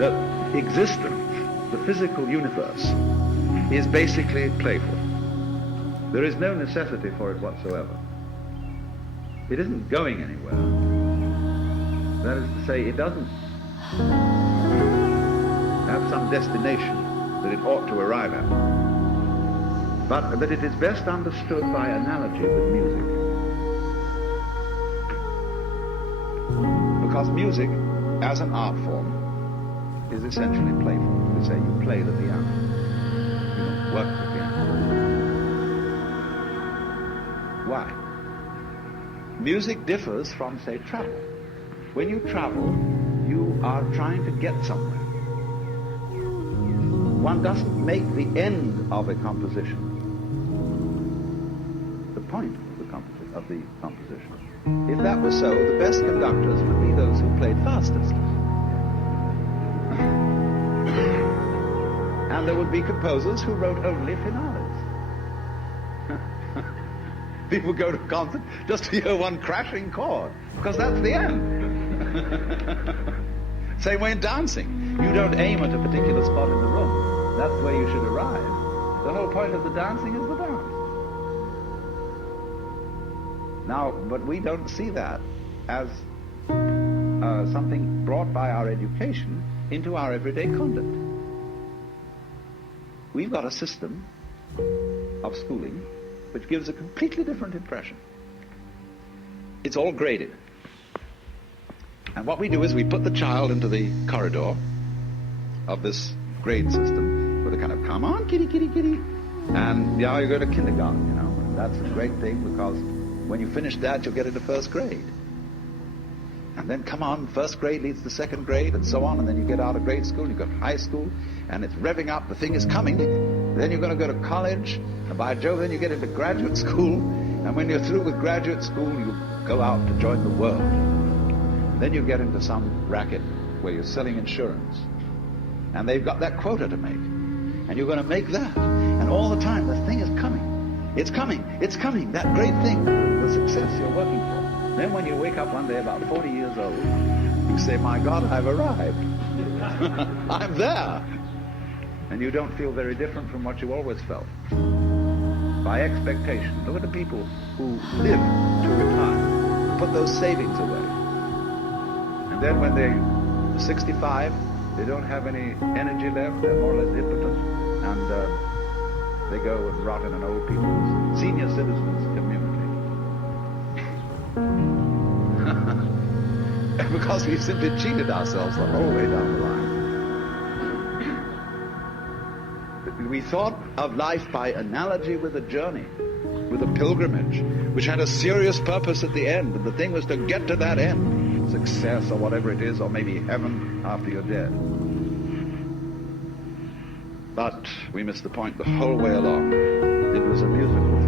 that existence, the physical universe, is basically playful. There is no necessity for it whatsoever. It isn't going anywhere. That is to say, it doesn't have some destination that it ought to arrive at, but that it is best understood by analogy with music. Because music, as an art form, is essentially playful. We say you play the piano, you don't work the piano. Why? Music differs from, say, travel. When you travel, you are trying to get somewhere. One doesn't make the end of a composition the point of the composition. If that were so, the best conductors would be those who played fastest. And there would be composers who wrote only finales. People go to concert just to hear one crashing chord, because that's the end. Same way in dancing. You don't aim at a particular spot in the room. That's where you should arrive. The whole point of the dancing is the dance. Now, but we don't see that as something brought by our education into our everyday conduct. We've got a system of schooling which gives a completely different impression. It's all graded. And what we do is we put the child into the corridor of this grade system with a kind of, come on, kitty, kitty, kitty. And yeah, you go to kindergarten, you know. And that's a great thing, because when you finish that, you'll get into first grade. And then, come on, first grade leads to second grade, and so on. And then you get out of grade school, you go to high school, and it's revving up, the thing is coming. Then you're going to go to college, and by Jove, then you get into graduate school. And when you're through with graduate school, you go out to join the world. Then you get into some racket where you're selling insurance. And they've got that quota to make. And you're going to make that. And all the time, the thing is coming. It's coming. It's coming. That great thing, the success you're working for. Then when you wake up one day about 40 years old, you say, my God, I've arrived. I'm there. And you don't feel very different from what you always felt. By expectation. Look at the people who live to retire, put those savings away. And then when they're 65, they don't have any energy left, they're more or less impotent, and they go and rot in an old people's senior citizens community. Because we've simply cheated ourselves the whole way down the line. We thought of life by analogy with a journey, with a pilgrimage, which had a serious purpose at the end, and the thing was to get to that end, success or whatever it is, or maybe heaven after you're dead. But we missed the point the whole way along. It was a musical